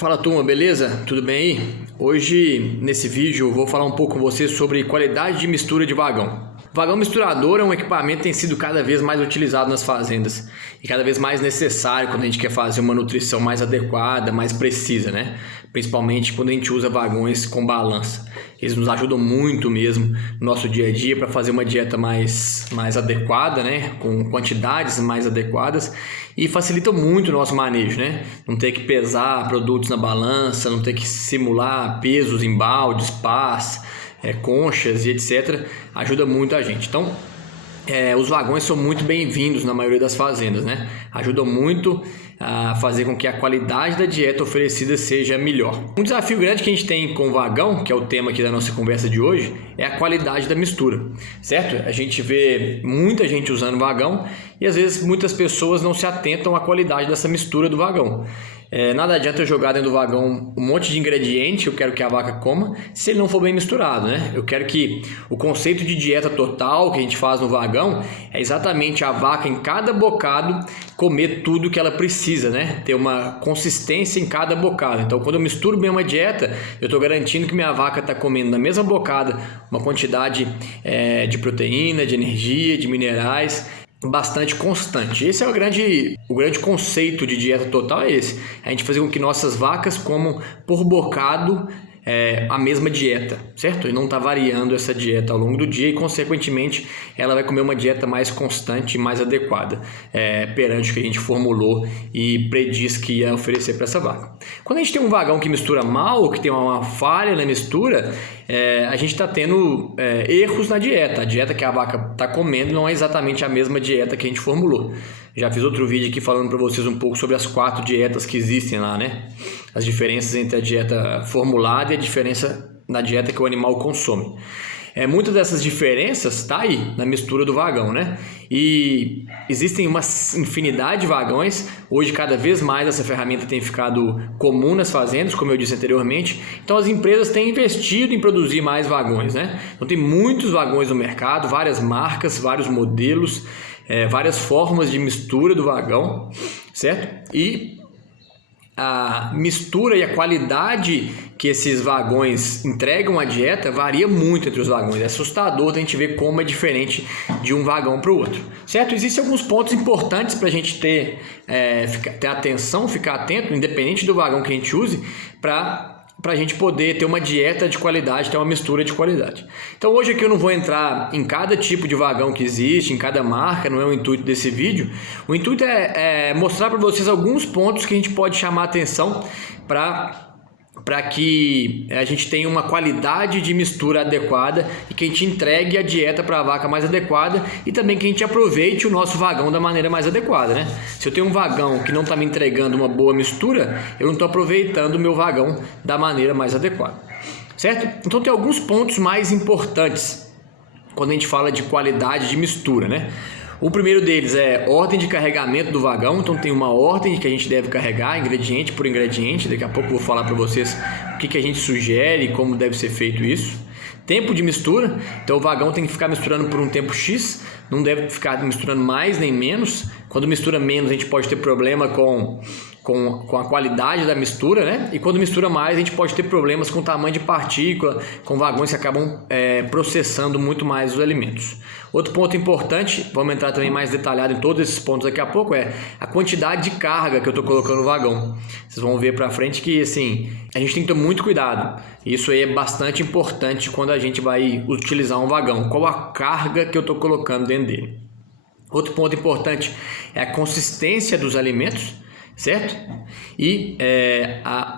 Fala turma, beleza? Tudo bem aí? Hoje nesse vídeo eu vou falar um pouco com você sobre qualidade de mistura de vagão. Vagão misturador é um equipamento que tem sido cada vez mais utilizado nas fazendas e cada vez mais necessário quando a gente quer fazer uma nutrição mais adequada, mais precisa, né? Principalmente quando a gente usa vagões com balança. Eles nos ajudam muito mesmo no nosso dia a dia para fazer uma dieta mais adequada, né? Com quantidades mais adequadas e facilitam muito o nosso manejo, né? Não ter que pesar produtos na balança, não ter que simular pesos em baldes, pás, conchas e etc. Ajuda muito a gente. Então, os vagões são muito bem-vindos na maioria das fazendas, né? Ajudam muito a fazer com que a qualidade da dieta oferecida seja melhor. Um desafio grande que a gente tem com o vagão, que é o tema aqui da nossa conversa de hoje, é a qualidade da mistura, certo? A gente vê muita gente usando vagão e às vezes muitas pessoas não se atentam à qualidade dessa mistura do vagão. Nada adianta eu jogar dentro do vagão um monte de ingrediente, eu quero que a vaca coma, se ele não for bem misturado, né? Eu quero que o conceito de dieta total que a gente faz no vagão é exatamente a vaca em cada bocado comer tudo que ela precisa, né? Ter uma consistência em cada bocado. Então, quando eu misturo bem uma dieta, eu estou garantindo que minha vaca está comendo na mesma bocada uma quantidade de proteína, de energia, de minerais bastante constante. Esse é o grande conceito de dieta total, é esse. A gente fazer com que nossas vacas comam por bocado a mesma dieta, certo? E não está variando essa dieta ao longo do dia e, consequentemente, ela vai comer uma dieta mais constante e mais adequada perante o que a gente formulou e prediz que ia oferecer para essa vaca. Quando a gente tem um vagão que mistura mal, que tem uma falha na mistura, a gente está tendo erros na dieta. A dieta que a vaca está comendo não é exatamente a mesma dieta que a gente formulou. Já fiz outro vídeo aqui falando para vocês um pouco sobre as 4 dietas que existem lá, né? As diferenças entre a dieta formulada e a diferença na dieta que o animal consome. Muitas dessas diferenças tá aí na mistura do vagão, né? E existem uma infinidade de vagões. Hoje, cada vez mais, essa ferramenta tem ficado comum nas fazendas, como eu disse anteriormente. Então, as empresas têm investido em produzir mais vagões, né? Então, tem muitos vagões no mercado, várias marcas, vários modelos, várias formas de mistura do vagão, certo? E a mistura e a qualidade que esses vagões entregam à dieta varia muito entre os vagões. É assustador a gente ver como é diferente de um vagão para o outro, certo? Existem alguns pontos importantes para a gente ter atenção, ficar atento, independente do vagão que a gente use, para a gente poder ter uma dieta de qualidade, ter uma mistura de qualidade. Então hoje aqui eu não vou entrar em cada tipo de vagão que existe, em cada marca, não é o intuito desse vídeo. O intuito é mostrar para vocês alguns pontos que a gente pode chamar a atenção para que a gente tenha uma qualidade de mistura adequada e que a gente entregue a dieta para a vaca mais adequada e também que a gente aproveite o nosso vagão da maneira mais adequada, né? Se eu tenho um vagão que não está me entregando uma boa mistura, eu não estou aproveitando o meu vagão da maneira mais adequada, certo? Então tem alguns pontos mais importantes quando a gente fala de qualidade de mistura, né? O primeiro deles é ordem de carregamento do vagão. Então tem uma ordem que a gente deve carregar, ingrediente por ingrediente. Daqui a pouco eu vou falar para vocês o que a gente sugere e como deve ser feito isso. Tempo de mistura. Então o vagão tem que ficar misturando por um tempo X, não deve ficar misturando mais nem menos. Quando mistura menos, a gente pode ter problema com a qualidade da mistura, né? E quando mistura mais, a gente pode ter problemas com o tamanho de partícula, com vagões que acabam processando muito mais os alimentos. Outro ponto importante, vamos entrar também mais detalhado em todos esses pontos daqui a pouco, é a quantidade de carga que eu estou colocando no vagão. Vocês vão ver para frente que, assim, a gente tem que ter muito cuidado. Isso aí é bastante importante quando a gente vai utilizar um vagão. Qual a carga que eu estou colocando dentro dele? Outro ponto importante é a consistência dos alimentos, certo? E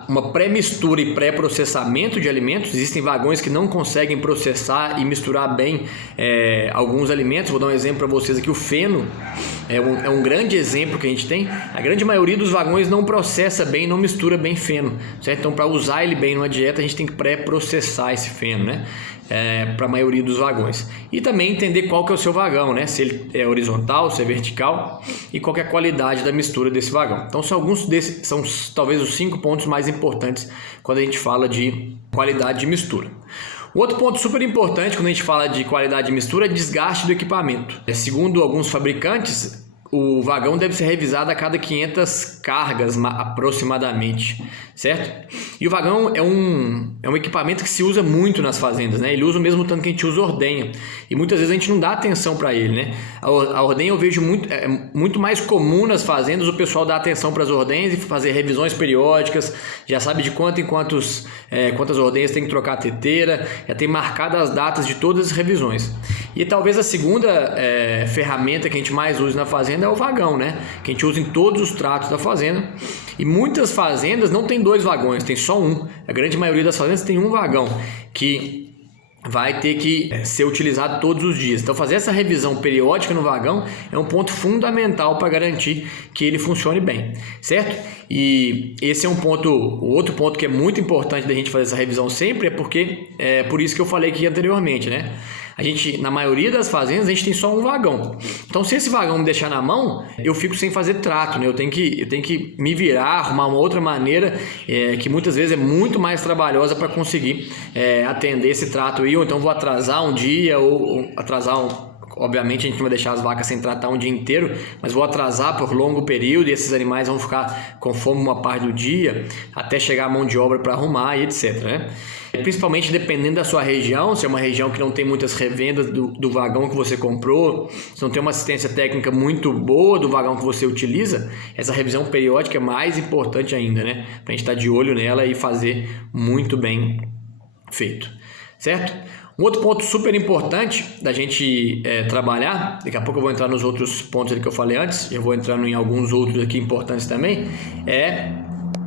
uma pré-mistura e pré-processamento de alimentos. Existem vagões que não conseguem processar e misturar bem alguns alimentos. Vou dar um exemplo para vocês aqui. O feno é um grande exemplo que a gente tem. A grande maioria dos vagões não processa bem, não mistura bem feno, certo? Então, para usar ele bem numa dieta, a gente tem que pré-processar esse feno, né? Para a maioria dos vagões. E também entender qual que é o seu vagão, né? Se ele é horizontal, se é vertical e qual que é a qualidade da mistura desse vagão. Então alguns desses são talvez os 5 pontos mais importantes quando a gente fala de qualidade de mistura. Um outro ponto super importante quando a gente fala de qualidade de mistura é desgaste do equipamento. Segundo alguns fabricantes, o vagão deve ser revisado a cada 500 cargas aproximadamente, certo? E o vagão é um equipamento que se usa muito nas fazendas, né? Ele usa o mesmo tanto que a gente usa ordenha. E muitas vezes a gente não dá atenção para ele, né? A ordenha eu vejo muito mais comum nas fazendas o pessoal dar atenção para as ordenhas e fazer revisões periódicas, já sabe de quantas ordenhas tem que trocar a teteira, já tem marcado as datas de todas as revisões. E talvez a segunda ferramenta que a gente mais usa na fazenda é o vagão, né? Que a gente usa em todos os tratos da fazenda. E muitas fazendas não tem 2 vagões, tem só um. A grande maioria das fazendas tem um vagão que vai ter que ser utilizado todos os dias. Então fazer essa revisão periódica no vagão é um ponto fundamental para garantir que ele funcione bem, certo? E esse é o outro ponto que é muito importante da gente fazer essa revisão sempre, é por isso que eu falei aqui anteriormente, né? Na maioria das fazendas, a gente tem só um vagão. Então, se esse vagão me deixar na mão, eu fico sem fazer trato, né? Eu tenho que me virar, arrumar uma outra maneira, que muitas vezes é muito mais trabalhosa para conseguir atender esse trato aí, ou então vou atrasar um dia, ou atrasar Obviamente a gente não vai deixar as vacas sem tratar um dia inteiro, mas vou atrasar por longo período e esses animais vão ficar com fome uma parte do dia, até chegar a mão de obra para arrumar e etc, né? Principalmente dependendo da sua região, se é uma região que não tem muitas revendas do vagão que você comprou, se não tem uma assistência técnica muito boa do vagão que você utiliza, essa revisão periódica é mais importante ainda, né? Para a gente estar de olho nela e fazer muito bem feito, certo? Um outro ponto super importante da gente trabalhar, daqui a pouco eu vou entrar nos outros pontos ali que eu falei antes, eu vou entrando em alguns outros aqui importantes também, é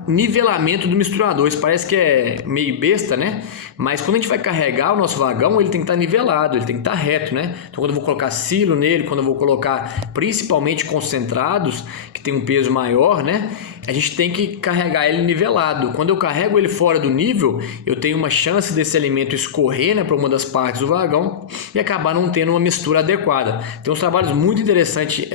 nivelamento do misturador. Isso parece que é meio besta, né? Mas quando a gente vai carregar o nosso vagão, ele tem que estar nivelado, ele tem que estar reto, né? Então quando eu vou colocar silo nele, quando eu vou colocar principalmente concentrados, que tem um peso maior, né? A gente tem que carregar ele nivelado. Quando eu carrego ele fora do nível, eu tenho uma chance desse alimento escorrer, né, para uma das partes do vagão e acabar não tendo uma mistura adequada. Tem uns trabalhos muito interessantes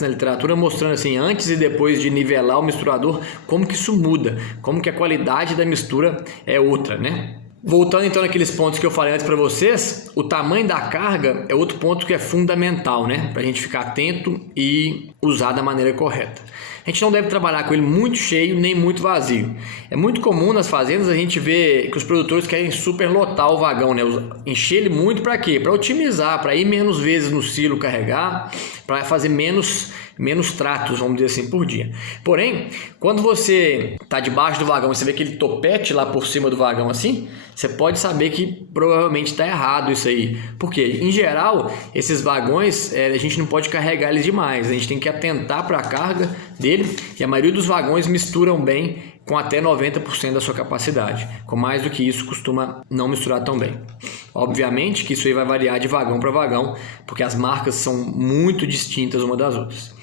na literatura mostrando assim, antes e depois de nivelar o misturador, como que isso muda, como que a qualidade da mistura é outra, né? Voltando então naqueles pontos que eu falei antes para vocês, o tamanho da carga é outro ponto que é fundamental, né? Para a gente ficar atento e usar da maneira correta. A gente não deve trabalhar com ele muito cheio nem muito vazio. É muito comum nas fazendas a gente ver que os produtores querem superlotar o vagão, né? Encher ele muito para quê? Para otimizar, para ir menos vezes no silo carregar, para fazer menos tratos, vamos dizer assim, por dia. Porém, quando você está debaixo do vagão e você vê aquele topete lá por cima do vagão assim, você pode saber que provavelmente está errado isso aí. Por quê? Em geral, esses vagões, a gente não pode carregar eles demais. A gente tem que atentar para a carga dele e a maioria dos vagões misturam bem com até 90% da sua capacidade. Com mais do que isso, costuma não misturar tão bem. Obviamente que isso aí vai variar de vagão para vagão, porque as marcas são muito distintas uma das outras.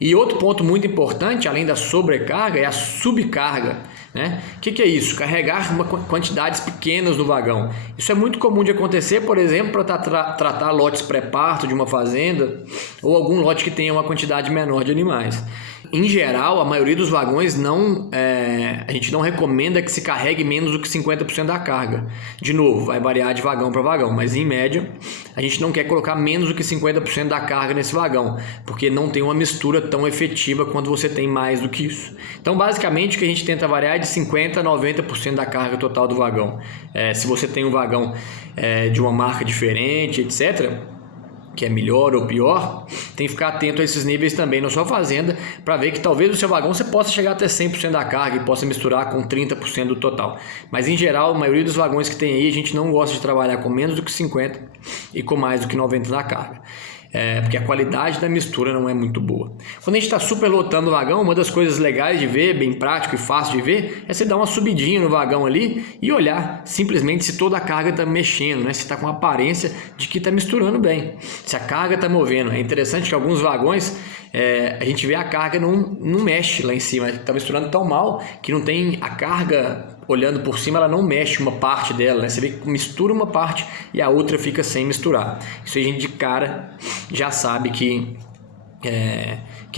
E outro ponto muito importante, além da sobrecarga, é a subcarga, né? O que é isso? Carregar quantidades pequenas no vagão. Isso é muito comum de acontecer, por exemplo, para tratar lotes pré-parto de uma fazenda ou algum lote que tenha uma quantidade menor de animais. Em geral, a maioria dos vagões a gente não recomenda que se carregue menos do que 50% da carga. De novo, vai variar de vagão para vagão, mas em média, a gente não quer colocar menos do que 50% da carga nesse vagão, porque não tem uma mistura tão efetiva quando você tem mais do que isso. Então, basicamente, o que a gente tenta variar é de 50% a 90% da carga total do vagão. Se você tem um vagão de uma marca diferente, etc., que é melhor ou pior, tem que ficar atento a esses níveis também na sua fazenda, para ver que talvez o seu vagão você possa chegar até 100% da carga e possa misturar com 30% do total. Mas em geral, a maioria dos vagões que tem aí, a gente não gosta de trabalhar com menos do que 50% e com mais do que 90% da carga. Porque a qualidade da mistura não é muito boa. Quando a gente está superlotando o vagão, uma das coisas legais de ver, bem prático e fácil de ver, é você dar uma subidinha no vagão ali e olhar simplesmente se toda a carga está mexendo, né? Se está com a aparência de que está misturando bem, se a carga está movendo. É interessante que alguns vagões a gente vê a carga não mexe lá em cima, está misturando tão mal que não tem a carga olhando por cima, ela não mexe uma parte dela, né? Você vê que mistura uma parte e a outra fica sem misturar. Isso aí a gente de cara já sabe que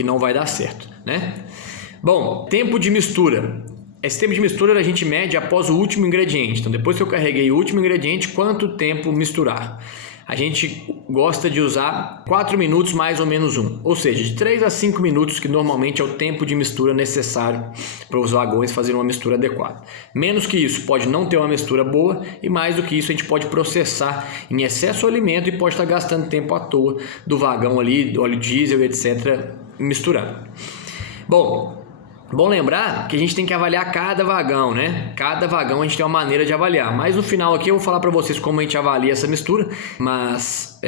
não vai dar certo, né? Bom, tempo de mistura. Esse tempo de mistura a gente mede após o último ingrediente. Então, depois que eu carreguei o último ingrediente, quanto tempo misturar? a gente gosta de usar 4 minutos mais ou menos 1. Ou seja, de 3 a 5 minutos, que normalmente é o tempo de mistura necessário para os vagões fazerem uma mistura adequada. Menos que isso, pode não ter uma mistura boa, e mais do que isso, a gente pode processar em excesso o alimento e pode estar gastando tempo à toa do vagão ali, do óleo diesel, etc., misturando. Bom lembrar que a gente tem que avaliar cada vagão, né? Cada vagão a gente tem uma maneira de avaliar. Mas no final aqui eu vou falar para vocês como a gente avalia essa mistura. Mas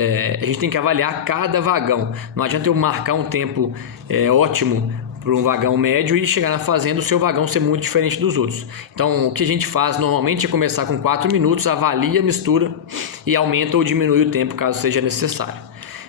a gente tem que avaliar cada vagão. Não adianta eu marcar um tempo ótimo para um vagão médio e chegar na fazenda o seu vagão ser muito diferente dos outros. Então o que a gente faz normalmente é começar com 4 minutos, avalia a mistura e aumenta ou diminui o tempo caso seja necessário.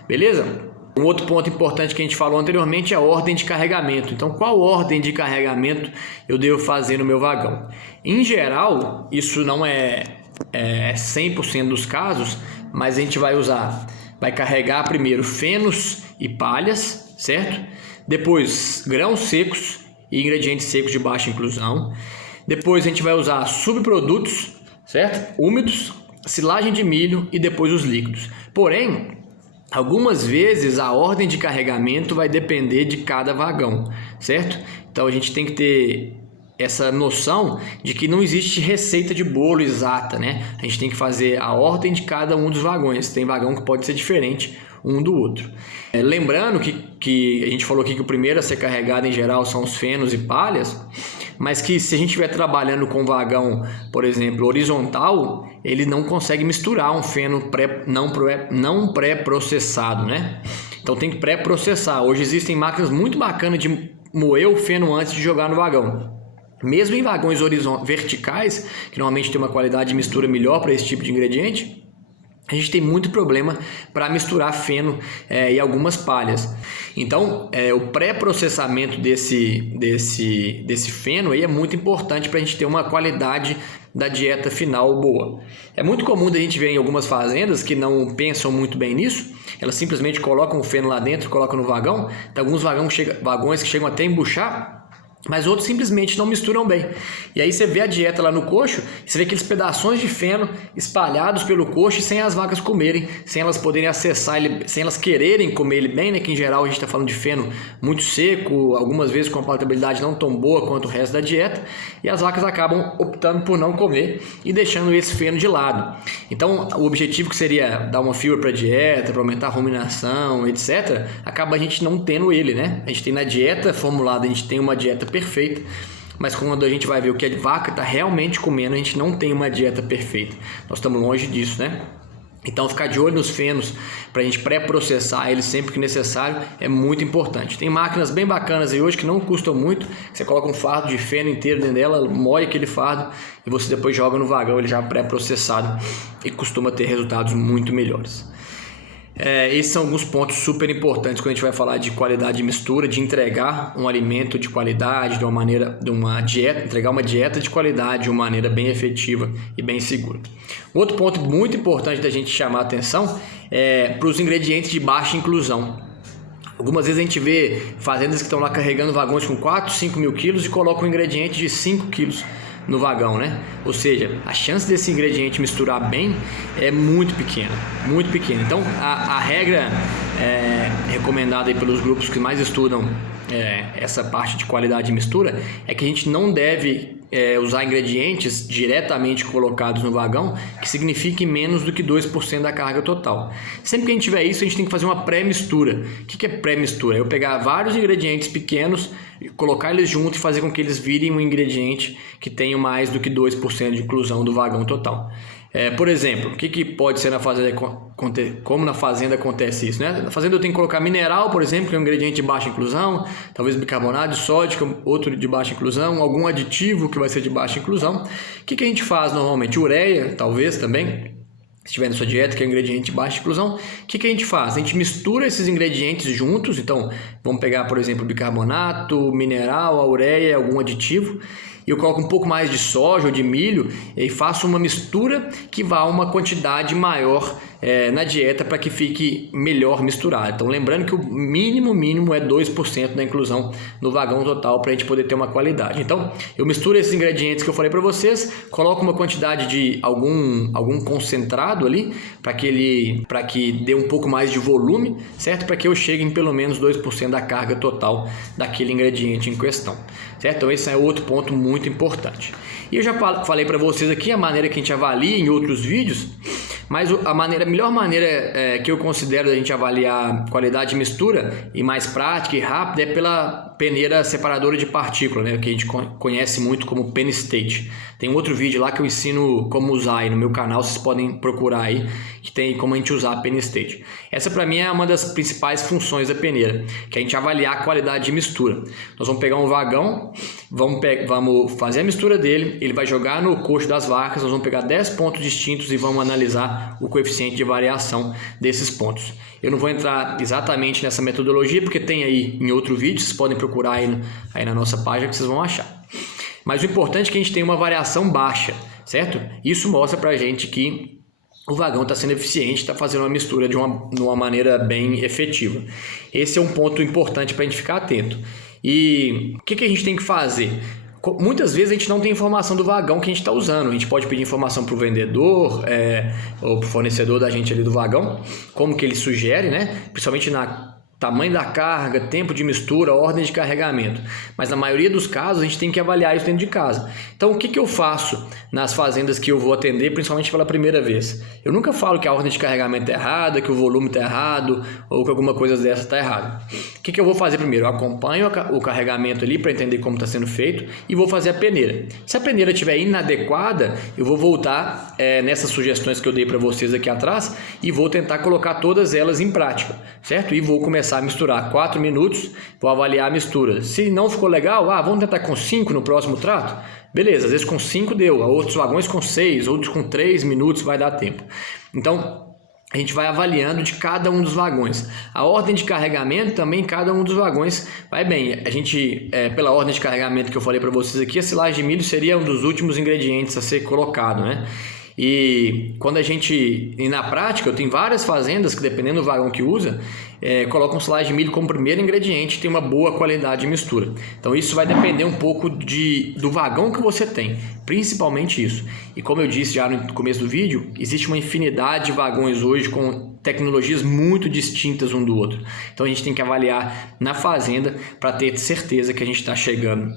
Beleza? Um outro ponto importante que a gente falou anteriormente é a ordem de carregamento. Então, qual ordem de carregamento eu devo fazer no meu vagão? Em geral, isso não é 100% dos casos, mas a gente vai carregar primeiro fenos e palhas, certo? Depois grãos secos e ingredientes secos de baixa inclusão. Depois a gente vai usar subprodutos, certo? Úmidos, silagem de milho e depois os líquidos. Porém, algumas vezes a ordem de carregamento vai depender de cada vagão, certo? Então a gente tem que ter essa noção de que não existe receita de bolo exata, né? A gente tem que fazer a ordem de cada um dos vagões. Tem vagão que pode ser diferente um do outro. Lembrando que a gente falou aqui que o primeiro a ser carregado em geral são os fenos e palhas, mas que se a gente estiver trabalhando com vagão, por exemplo, horizontal, ele não consegue misturar um feno não pré-processado, né? Então tem que pré-processar. Hoje existem máquinas muito bacanas de moer o feno antes de jogar no vagão. Mesmo em vagões verticais, que normalmente tem uma qualidade de mistura melhor para esse tipo de ingrediente, a gente tem muito problema para misturar feno e algumas palhas. Então, o pré-processamento desse feno aí é muito importante para a gente ter uma qualidade da dieta final boa. É muito comum a gente ver em algumas fazendas que não pensam muito bem nisso. Elas simplesmente colocam o feno lá dentro, colocam no vagão. Tem alguns vagões que chegam até a embuchar, mas outros simplesmente não misturam bem. E aí você vê a dieta lá no coxo, você vê aqueles pedaços de feno espalhados pelo coxo e sem as vacas comerem, sem elas poderem acessar ele, sem elas quererem comer ele bem, né? Que em geral a gente está falando de feno muito seco, algumas vezes com uma palatabilidade não tão boa quanto o resto da dieta, e as vacas acabam optando por não comer e deixando esse feno de lado. Então o objetivo que seria dar uma fibra para a dieta, para aumentar a ruminação, etc., acaba a gente não tendo ele, né? A gente tem na dieta formulada, a gente tem uma dieta perfeita, mas quando a gente vai ver o que a vaca está realmente comendo, a gente não tem uma dieta perfeita. Nós estamos longe disso, né? Então ficar de olho nos fenos para a gente pré-processar eles sempre que necessário é muito importante. Tem máquinas bem bacanas aí hoje que não custam muito, você coloca um fardo de feno inteiro dentro dela, moe aquele fardo e você depois joga no vagão ele já pré-processado e costuma ter resultados muito melhores. Esses são alguns pontos super importantes quando a gente vai falar de qualidade de mistura, de entregar um alimento de qualidade, entregar uma dieta de qualidade de uma maneira bem efetiva e bem segura. Outro ponto muito importante da gente chamar a atenção é para os ingredientes de baixa inclusão. Algumas vezes a gente vê fazendas que estão lá carregando vagões com 4, 5 mil quilos e colocam um ingrediente de 5 quilos no vagão, né? Ou seja, a chance desse ingrediente misturar bem é muito pequena, muito pequena. Então, a regra recomendada aí pelos grupos que mais estudam essa parte de qualidade de mistura é que a gente não deve usar ingredientes diretamente colocados no vagão que signifiquem menos do que 2% da carga total. Sempre que a gente tiver isso, a gente tem que fazer uma pré-mistura. O que é pré-mistura? É eu pegar vários ingredientes pequenos, colocar eles juntos e fazer com que eles virem um ingrediente que tenha mais do que 2% de inclusão do vagão total. Por exemplo, o que pode ser na fazenda, como na fazenda acontece isso, né? Na fazenda eu tenho que colocar mineral, por exemplo, que é um ingrediente de baixa inclusão, talvez bicarbonato de sódio, que é outro de baixa inclusão, algum aditivo que vai ser de baixa inclusão. O que a gente faz normalmente? Ureia, talvez também, se tiver na sua dieta, que é um ingrediente de baixa inclusão. O que a gente faz? A gente mistura esses ingredientes juntos, então vamos pegar, por exemplo, bicarbonato, mineral, a ureia, algum aditivo, e eu coloco um pouco mais de soja ou de milho e faço uma mistura que vá a uma quantidade maior na dieta para que fique melhor misturado. Então lembrando que o mínimo é 2% da inclusão no vagão total para a gente poder ter uma qualidade. Então eu misturo esses ingredientes que eu falei para vocês, coloco uma quantidade de algum concentrado ali para que dê um pouco mais de volume, certo? Para que eu chegue em pelo menos 2% da carga total daquele ingrediente em questão, certo? Então esse é outro ponto muito importante. E eu já falei para vocês aqui a maneira que a gente avalia em outros vídeos, mas a melhor maneira que eu considero da gente avaliar qualidade de mistura e mais prática e rápida é pela peneira separadora de partícula, né, que a gente conhece muito como Penn State. Tem um outro vídeo lá que eu ensino como usar aí no meu canal, vocês podem procurar aí, que tem como a gente usar a Penn State. Essa para mim é uma das principais funções da peneira, que é a gente avaliar a qualidade de mistura. Nós vamos pegar um vagão, vamos fazer a mistura dele, ele vai jogar no coxo das vacas, nós vamos pegar 10 pontos distintos e vamos analisar o coeficiente de variação desses pontos. Eu não vou entrar exatamente nessa metodologia, porque tem aí em outro vídeo, vocês podem procurar aí na nossa página que vocês vão achar. Mas o importante é que a gente tenha uma variação baixa, certo? Isso mostra pra gente que o vagão está sendo eficiente, está fazendo uma mistura de uma maneira bem efetiva. Esse é um ponto importante para a gente ficar atento. E o que a gente tem que fazer? Muitas vezes a gente não tem informação do vagão que a gente está usando. A gente pode pedir informação para o vendedor ou para o fornecedor da gente ali do vagão, como que ele sugere, né? Principalmente na tamanho da carga, tempo de mistura, ordem de carregamento. Mas na maioria dos casos a gente tem que avaliar isso dentro de casa. Então o que eu faço nas fazendas que eu vou atender, principalmente pela primeira vez? Eu nunca falo que a ordem de carregamento é errada, que o volume está errado ou que alguma coisa dessa está errada. O que eu vou fazer primeiro? Eu acompanho o carregamento ali para entender como está sendo feito e vou fazer a peneira. Se a peneira estiver inadequada, eu vou voltar nessas sugestões que eu dei para vocês aqui atrás e vou tentar colocar todas elas em prática, certo? E vou começar a misturar 4 minutos, vou avaliar a mistura. Se não ficou legal, vamos tentar com 5 no próximo trato? Beleza, às vezes com 5 deu, outros vagões com 6, outros com 3 minutos vai dar tempo. Então, a gente vai avaliando de cada um dos vagões. A ordem de carregamento também, cada um dos vagões vai bem. A gente, pela ordem de carregamento que eu falei para vocês aqui, a silagem de milho seria um dos últimos ingredientes a ser colocado, né? E quando e na prática, eu tenho várias fazendas que, dependendo do vagão que usa, colocam silagem de milho como primeiro ingrediente e tem uma boa qualidade de mistura. Então isso vai depender um pouco do vagão que você tem, principalmente isso. E como eu disse já no começo do vídeo, existe uma infinidade de vagões hoje com tecnologias muito distintas um do outro. Então a gente tem que avaliar na fazenda para ter certeza que a gente está chegando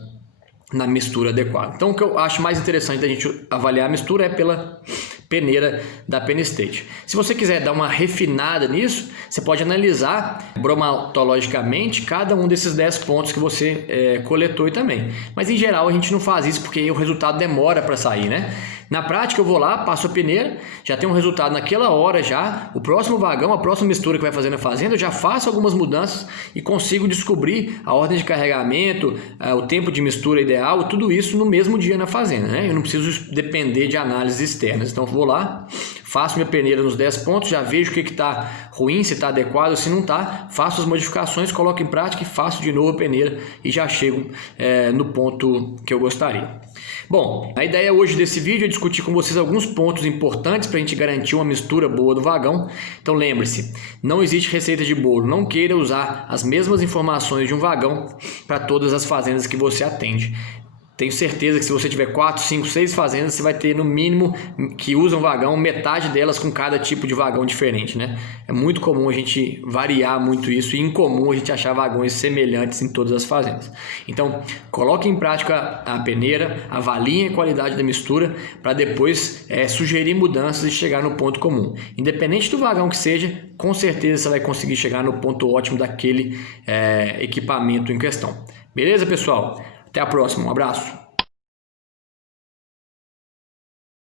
na mistura adequada. Então o que eu acho mais interessante da gente avaliar a mistura é pela peneira da Penn State. Se você quiser dar uma refinada nisso, você pode analisar bromatologicamente cada um desses 10 pontos que você coletou também. Mas em geral a gente não faz isso porque o resultado demora para sair, né? Na prática eu vou lá, passo a peneira, já tem um resultado naquela hora já, o próximo vagão, a próxima mistura que vai fazer na fazenda, eu já faço algumas mudanças e consigo descobrir a ordem de carregamento, o tempo de mistura ideal, tudo isso no mesmo dia na fazenda, né? Eu não preciso depender de análises externas. Então eu vou lá, faço minha peneira nos 10 pontos, já vejo o que está ruim, se está adequado, se não está, faço as modificações, coloco em prática e faço de novo a peneira e já chego no ponto que eu gostaria. Bom, a ideia hoje desse vídeo é discutir com vocês alguns pontos importantes para a gente garantir uma mistura boa do vagão. Então lembre-se, não existe receita de bolo, não queira usar as mesmas informações de um vagão para todas as fazendas que você atende. Tenho certeza que se você tiver 4, 5, 6 fazendas, você vai ter no mínimo que usam vagão, metade delas com cada tipo de vagão diferente, né? É muito comum a gente variar muito isso e incomum a gente achar vagões semelhantes em todas as fazendas. Então, coloque em prática a peneira, avaliem a qualidade da mistura para depois sugerir mudanças e chegar no ponto comum. Independente do vagão que seja, com certeza você vai conseguir chegar no ponto ótimo daquele equipamento em questão. Beleza, pessoal? Até a próxima, um abraço!